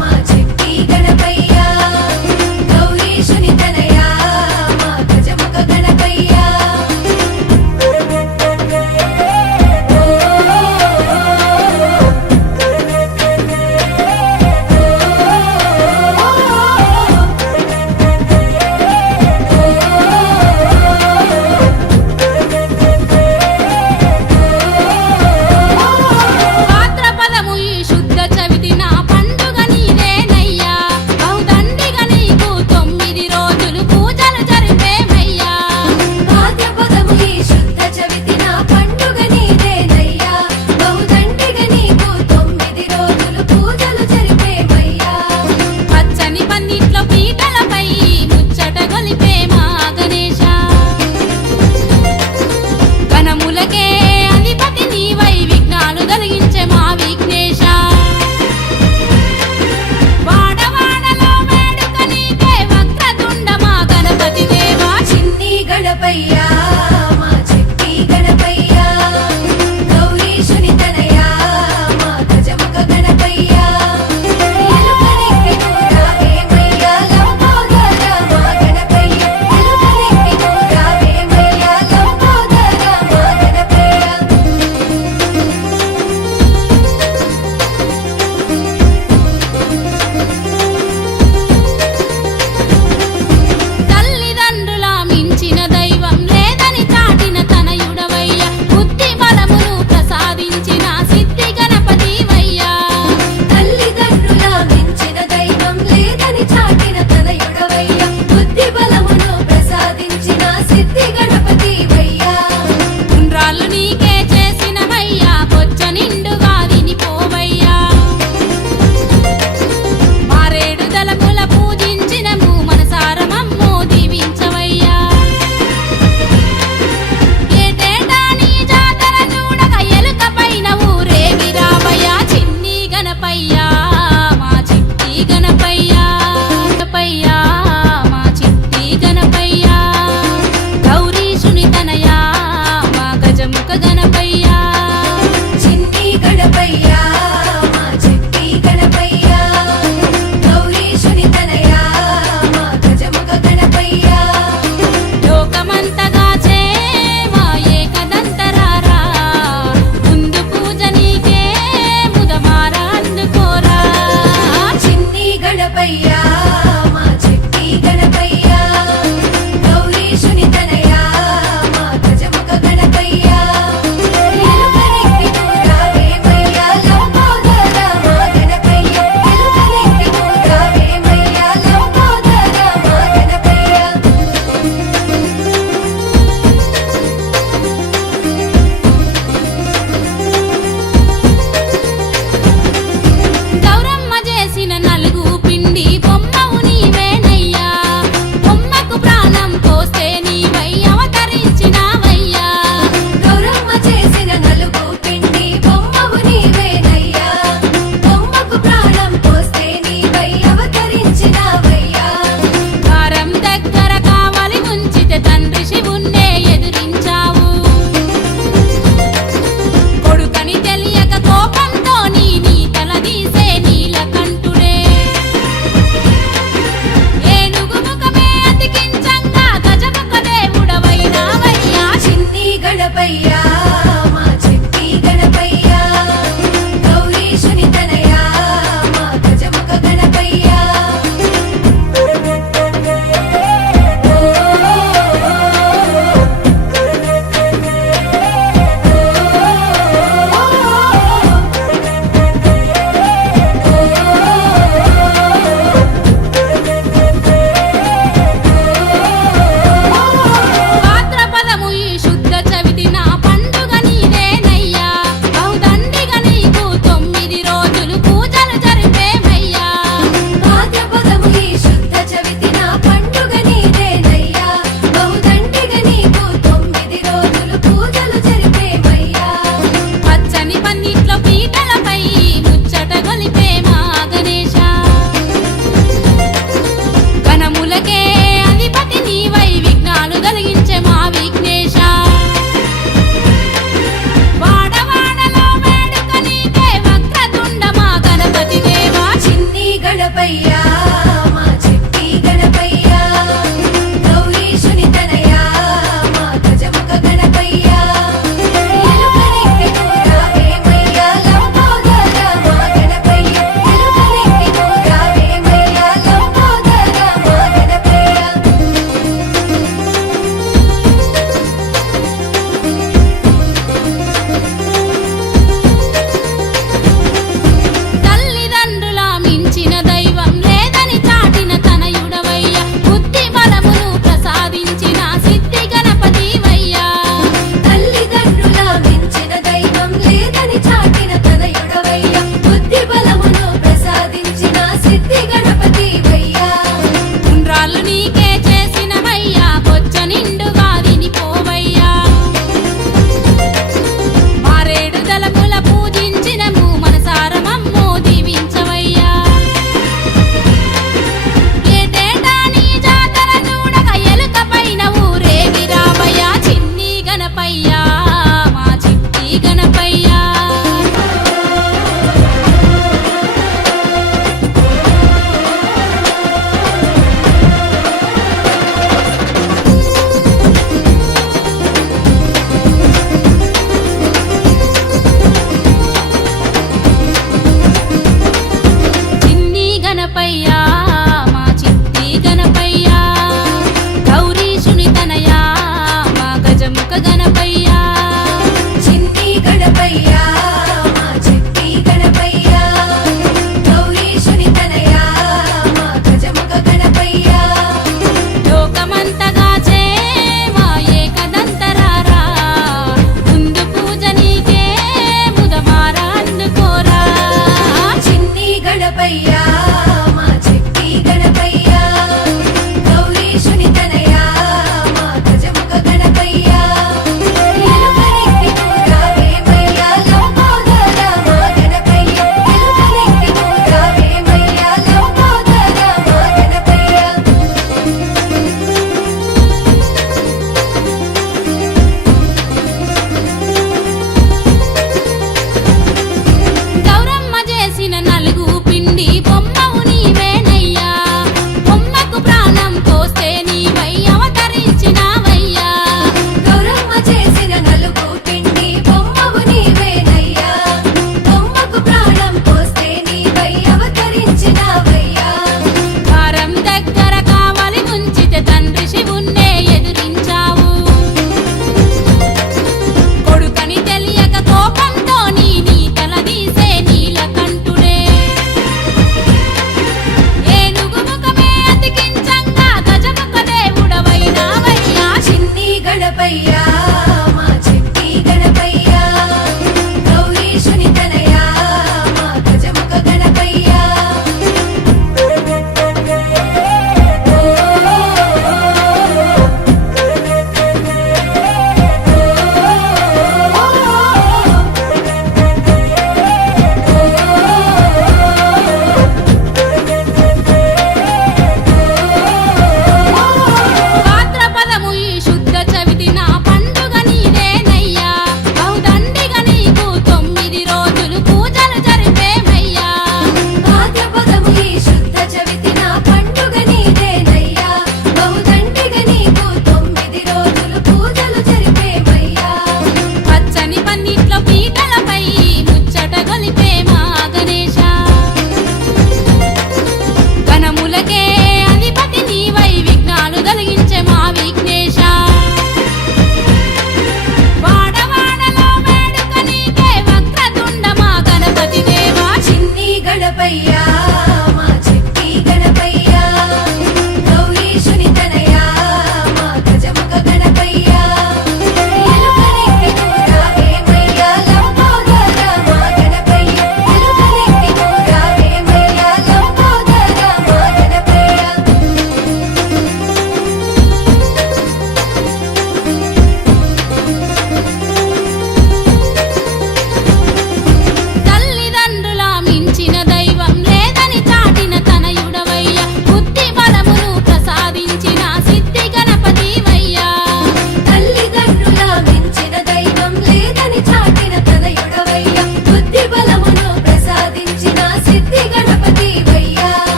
మా చెట్టి గణపయ్య గౌరీశుని తనయ మా గజముఖ గణపయ్య భాద్రపదము ఈ శుద్ధ చవితి నా పండుగ నీ గణపయ్యా మా చెట్టి గణపయ్యా గౌరీశుని తనయా మా గజముఖ గణపయ్యా ఎలుకనెక్కి నూరావేమయ్యా లంబోదర మా గణపయ్యా ఎలుకనెక్కి నూరావేమయ్యా లంబోదర మా గణపయ్యా తల్లిదండ్రుల మించిన దైవం లేదని చాటిన తనయుడవయ్యా బుద్ధి బలమును ప్రసాదించిన సిద్ధి గణపతివయ్యా తల్లిదండ్రుల మించిన దైవం లేదని చాటిన తనయుడవయ్యా బుద్ధి బలమును ప్రసాదించిన సిద్ధి గణపతివయ్యా ఉండ్రాళ్ళు నీకే చేసినవయ్యా బొజ్జ నిండుగా వినిపోవయ్యా మారేడు దళముల పూజించినము మనసార మమ్ము దీవించవయ్యా ఏటేటా నీ జాతర చూడగా ఎలుక పైన ఊరేగి రావయ్యా చిన్ని గణపయ్యా మా చిట్టి గణపయ్యా చిన్ని గణపయ్యా మా చిట్టి గణపయ్యా గౌరీశుని తనయా మా గజముఖ గణపయ్యా చిన్ని గణపయ్యా మా చెట్టి గణపయ్యా గౌరీశుని తనయా మా గజముఖ గణపయ్యా లోకమంతగా చే మా ఏకదంతరారా ముందు పూజ నీకే ముదమారా అందుకోరా చిన్ని గణపయ్యా మా చెట్టి గణపయ్యా గౌరీశుని తనయా మా గజముఖ గణపయ్యా ఎలుకనెక్కి నూరావేమయ్యా లంబోదర మా గణపయ్యా ఎలుకనెక్కి నూరావేమయ్యా లంబోదర మా గణపయ్యా గౌరమ్మ చేసిన నలుగు పిండి బొమ్మవు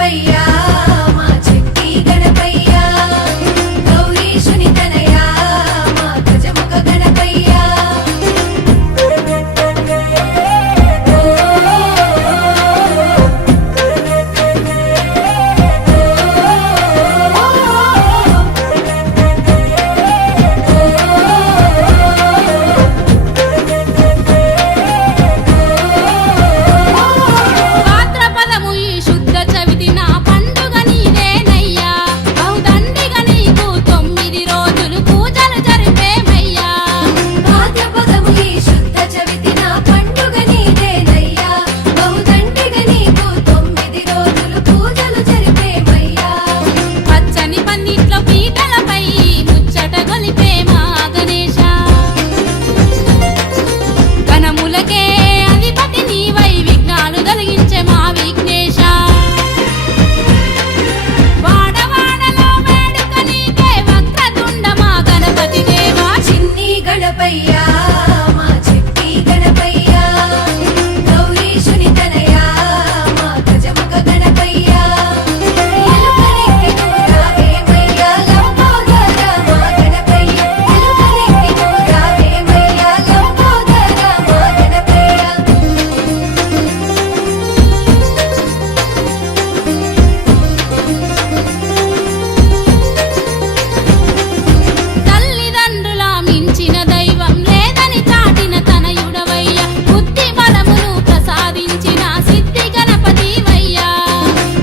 గణపయ్యా మా చిట్టి గణపయ్యా గౌరీశుని తనయా మా గజముఖ గణపయ్యా భాద్రపదము ఈ శుద్ధ చవితి నా పండుగ నీదేనయ్యా బహుదండిగా నీకు 9 రోజులు పూజలు జరిపేమయ్యా భాద్రపదము ఈ శుద్ధ చవితి నా పండుగ నీదేనయ్యా బహుదండిగా నీకు 9 రోజులు పూజలు జరిపేమయ్యా పచ్చని పన్నిట్లో పీటలపై ముచ్చట గొలిపే మా గణేశ గణములకే అధిపతి నీవై విఘ్నాలు తొలగించే మా విఘ్నేశ వాడవాడలో వేడుక నీకే వక్రతుండ మా గణపతి దేవా చిన్ని గణపయ్యా మా చిట్టి గణపయ్యా గౌరీశుని తనయా మా గజముఖ గణపయ్యా ఎలుకలెక్కి రావేమయ్యా లంబోదర మా గణపయ్య ఎలుకలెక్కి రావేమయ్యా లంబోదర మా గణపయ్య తల్లిదండ్రుల మించిన దైవం లేదని చాటిన తనయుడవయ్యా బుద్ధి బలమును ప్రసాదించిన సిద్ధి గణపతివయ్యా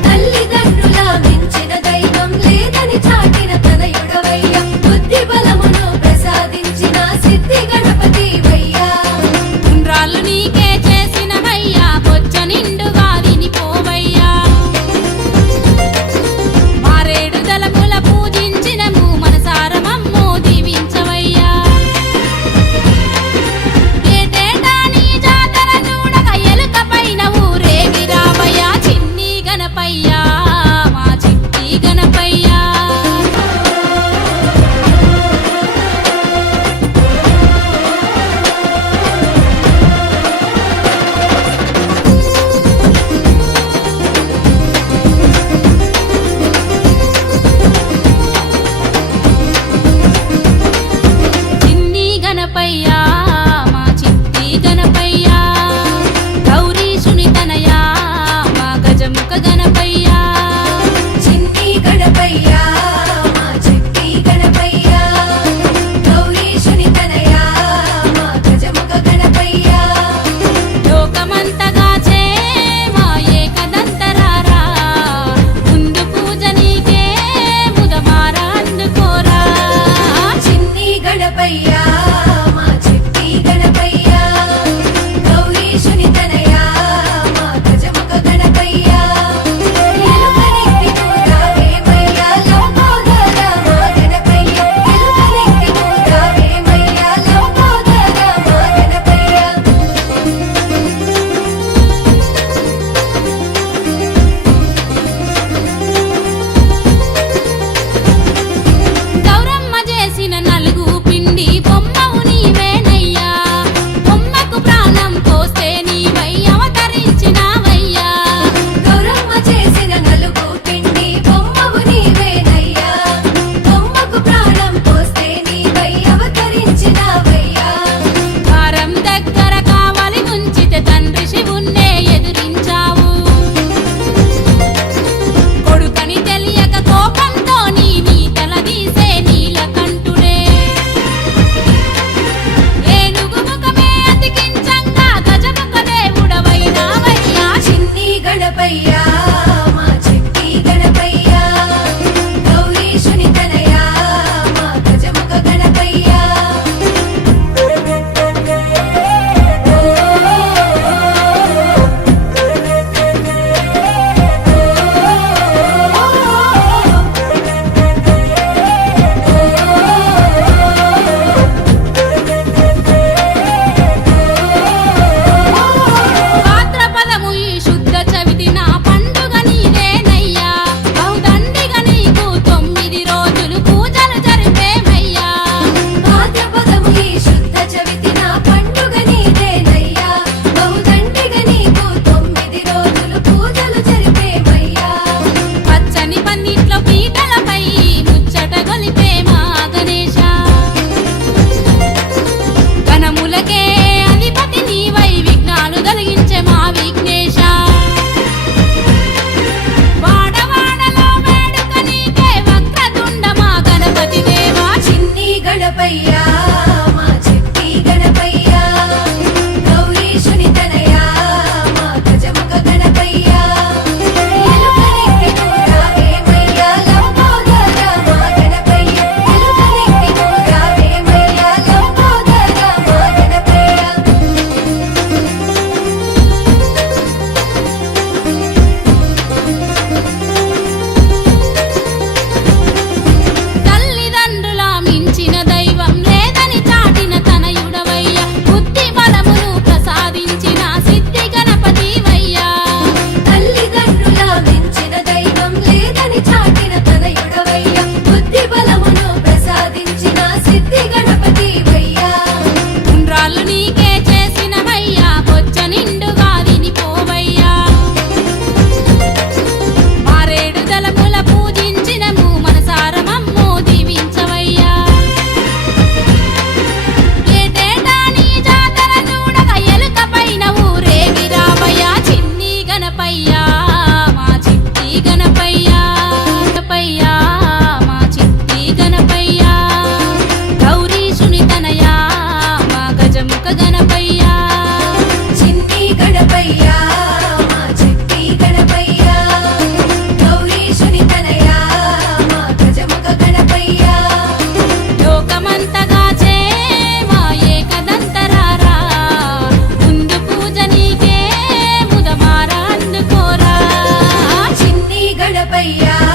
తల్లిదండ్రుల మించిన దైవం లేదని చాటిన తనయుడవయ్యా బుద్ధి బలమును ప్రసాదించిన సిద్ధి గణపతివయ్యా ఉండ్రాళ్ళు నీకే చేసినవయ్యా బొచ్చ నిండుగా వినిపోవయ్యా మారేడు దళముల పూజించినము మనసారమమ్ము దీవించవయ్యా ఏటేటా నీ జాతర చూడక ఎలుక పైన ఊరేగి రావయ్యా చిన్ని గణపయ్యా మా చిట్టి గణపయ్యా చిన్ని గణపయ్యా మా చిట్టి గణపయ్యా గౌరీశుని తనయా మా గజముఖ గణపయ్యా చిన్ని గణపయ్యా మా చిట్టి గణపయ్యా గౌరీశుని తనయా మా గజముఖ గణపయ్యా లోకమంతగా చే మా ఏకదంతరారా ముందు పూజ నీకే ముదమార అందుకోరా చిన్ని గణపయ్యా మా చిట్టి గణపయ్యా గౌరీశుని తనయా మా గజముఖ గణపయ్యా గణపయ్యా